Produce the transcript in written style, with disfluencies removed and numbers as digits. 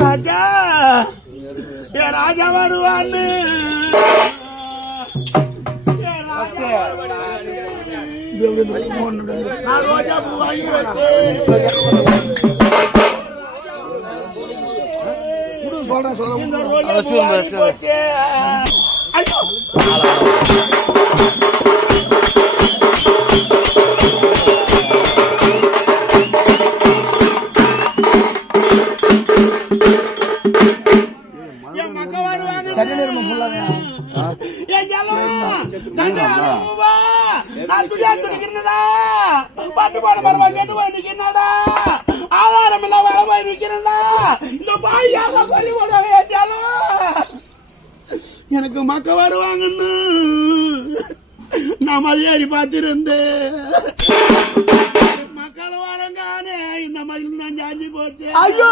ராஜா என் ராஜா வருவான்னு நான் ரோஜா பூ வாங்கி வச்சு சொல்றேன் ஐயோ ஆதாரம் இல்ல வேலை போய் நிக்கிறா இந்த பாய் யாரும் சொல்லி எனக்கு மக்க வருவாங்கன்னு நான் மதியாரி பார்த்திருந்தேன் மக்கள் வரங்கானே இந்த மயில் நான் ஜாஞ்சி போச்சு. ஐயோ